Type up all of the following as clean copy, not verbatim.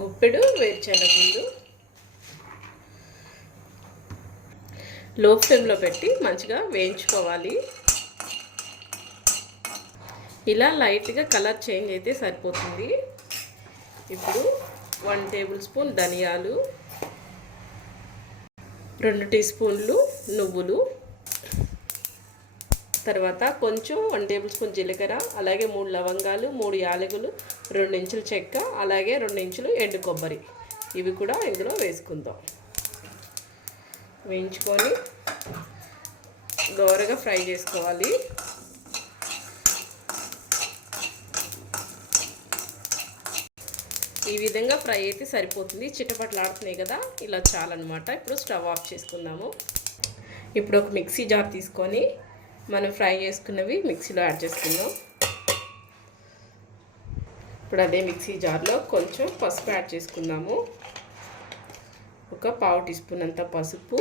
గుప్పెడు వేరుశనగగుళ్ళు లో ఫ్లేమ్లో పెట్టి మంచిగా వేయించుకోవాలి. ఇలా లైట్గా కలర్ చేంజ్ అయితే సరిపోతుంది. ఇప్పుడు 1 టేబుల్ స్పూన్ ధనియాలు, 2 టీ స్పూన్లు నువ్వులు, తర్వాత కొంచెం 1 టేబుల్ స్పూన్ జీలకర్ర, అలాగే 3 లవంగాలు, 3 యాలకులు, 2 ఇంచులు చెక్క, అలాగే 2 ఇంచులు ఎండు కొబ్బరి, ఇవి కూడా ఇందులో వేసుకుందాం. వేయించుకొని దోరగా ఫ్రై చేసుకోవాలి. ఈ విధంగా ఫ్రై అయితే సరిపోతుంది. చిటపట్లాడుతున్నాయి కదా, ఇలా చాలన్నమాట. ఇప్పుడు స్టవ్ ఆఫ్ చేసుకుందాము. ఇప్పుడు ఒక మిక్సీ జార్ తీసుకొని మనం ఫ్రై చేసుకున్నవి మిక్సీలో యాడ్ చేసుకుందాం. ఇప్పుడు అదే మిక్సీ జార్లో కొంచెం పసుపు యాడ్ చేసుకుందాము. ఒక 1/2 టీ స్పూన్ అంత పసుపు,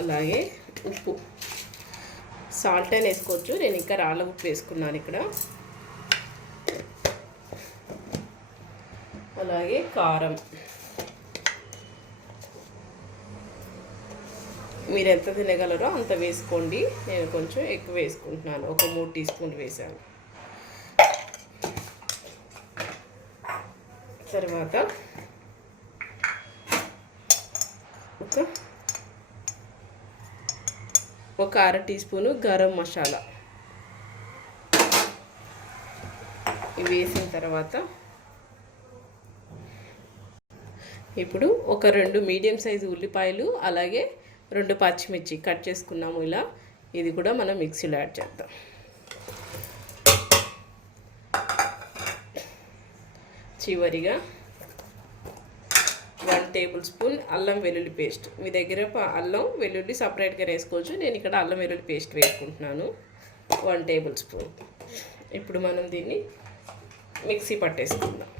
అలాగే ఉప్పు, సాల్ట్ అయినా వేసుకోవచ్చు. నేను ఇంకా రాళ్ళ ఉప్పు వేసుకున్నాను ఇక్కడ. అలాగే కారం, మీరు ఎంత తినగలరో అంత వేసుకోండి. నేను కొంచెం ఎక్కువ వేసుకుంటున్నాను, ఒక 3 టీ స్పూన్లు వేసాను. తర్వాత ఒక 1/2 టీ స్పూను గరం మసాలా ఇవి వేసిన తర్వాత ఇప్పుడు ఒక 2 మీడియం సైజు ఉల్లిపాయలు, అలాగే 2 పచ్చిమిర్చి కట్ చేసుకున్నాము. ఇలా ఇది కూడా మనం మిక్సీలో యాడ్ చేద్దాం. చివరిగా 1 టేబుల్ స్పూన్ అల్లం వెల్లుల్లి పేస్ట్. మీ దగ్గర అల్లం వెల్లుల్లి సపరేట్గా వేసుకోవచ్చు. నేను ఇక్కడ అల్లం వెల్లుల్లి పేస్ట్ వేసుకుంటున్నాను, 1 టేబుల్ స్పూన్. ఇప్పుడు మనం దీన్ని మిక్సీ పట్టేసుకుందాం.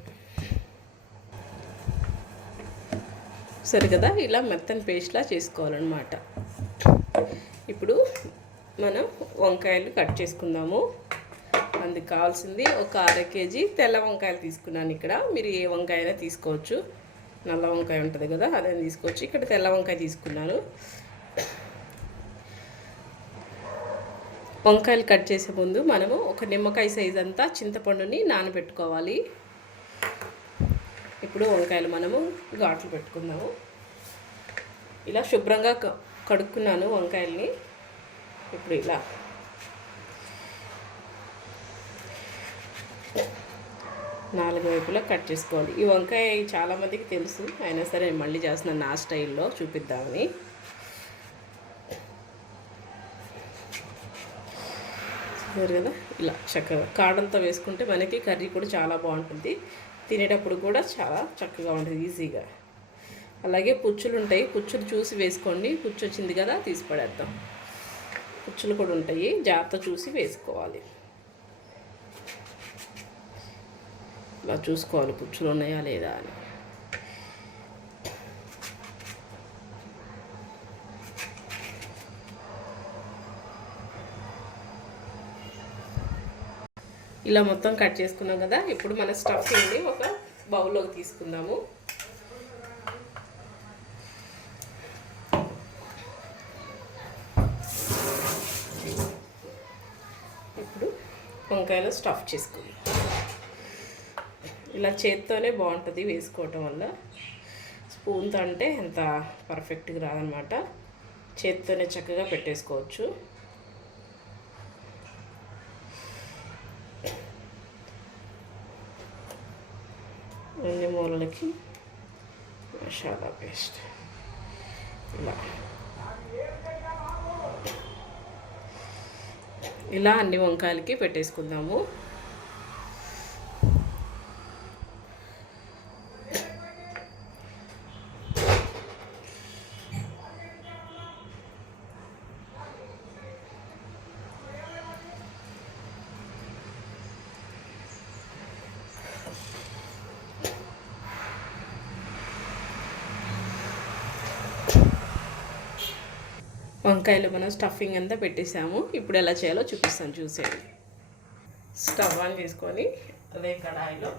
సరే కదా, ఇలా మెత్తని పేస్ట్లా చేసుకోవాలన్నమాట. ఇప్పుడు మనం వంకాయలు కట్ చేసుకుందాము. అందుకు కావాల్సింది ఒక 1/2 కేజీ తెల్ల వంకాయలు తీసుకున్నాను. ఇక్కడ మీరు ఏ వంకాయ అయినా తీసుకోవచ్చు. నల్ల వంకాయ ఉంటుంది కదా, అదే తీసుకోవచ్చు. ఇక్కడ తెల్ల వంకాయ తీసుకున్నాను. వంకాయలు కట్ చేసే ముందు మనము ఒక నిమ్మకాయ సైజ్ అంతా చింతపండుని నానబెట్టుకోవాలి. ఇప్పుడు వంకాయలు మనము ఘాట్లు పెట్టుకుందాము. ఇలా శుభ్రంగా కడుక్కున్నాను వంకాయల్ని. ఇప్పుడు ఇలా 4 వైపులా కట్ చేసుకోవాలి. ఈ వంకాయ చాలామందికి తెలుసు, అయినా సరే నేను మళ్ళీ చేస్తున్నాను నా స్టైల్లో చూపిద్దామని. చూసారు కదా, ఇలా చక్కగా కాడంతో వేసుకుంటే మనకి కర్రీ కూడా చాలా బాగుంటుంది. తినేటప్పుడు కూడా చాలా చక్కగా ఉంటుంది, ఈజీగా. అలాగే పుచ్చులు ఉంటాయి, పుచ్చులు చూసి వేసుకోండి. పుచ్చు వచ్చింది కదా, తీసి పడేద్దాం. పుచ్చులు కూడా ఉంటాయి, జాగ్రత్త చూసి వేసుకోవాలి. ఇలా చూసుకోవాలి పుచ్చులు ఉన్నాయా లేదా అని. ఇలా మొత్తం కట్ చేసుకున్నాం కదా. ఇప్పుడు మన స్టఫింగ్ని ఒక బౌల్లోకి తీసుకుందాము. ఇప్పుడు వంకాయలు స్టఫ్ చేసుకుందాం. ఇలా చేత్తోనే బాగుంటుంది వేసుకోవటం వల్ల. స్పూన్తో అంటే ఎంత పర్ఫెక్ట్గా రాదనమాట. చేత్తోనే చక్కగా పెట్టేసుకోవచ్చు. అన్ని మూలలకి మసాలా పేస్ట్ ఇలా అన్ని వంకాయలకి పెట్టేసుకుందాము. వంకాయలు మనం స్టఫింగ్ అంతా పెట్టేసాము. ఇప్పుడు ఎలా చేయాలో చూపిస్తాను, చూసేయండి. స్టవ్ ఆన్ చేసుకొని అదే కడాయిలో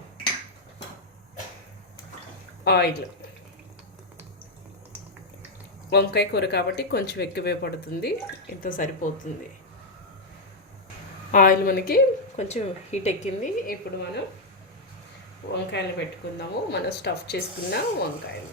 ఆయిల్. వంకాయ కూర కాబట్టి కొంచెం ఎక్కువే పడుతుంది, ఇంత సరిపోతుంది. ఆయిల్ మనకి కొంచెం హీట్ ఎక్కింది. ఇప్పుడు మనం వంకాయలు పెట్టుకుందాము, మనం స్టఫ్ చేసుకున్న వంకాయలు.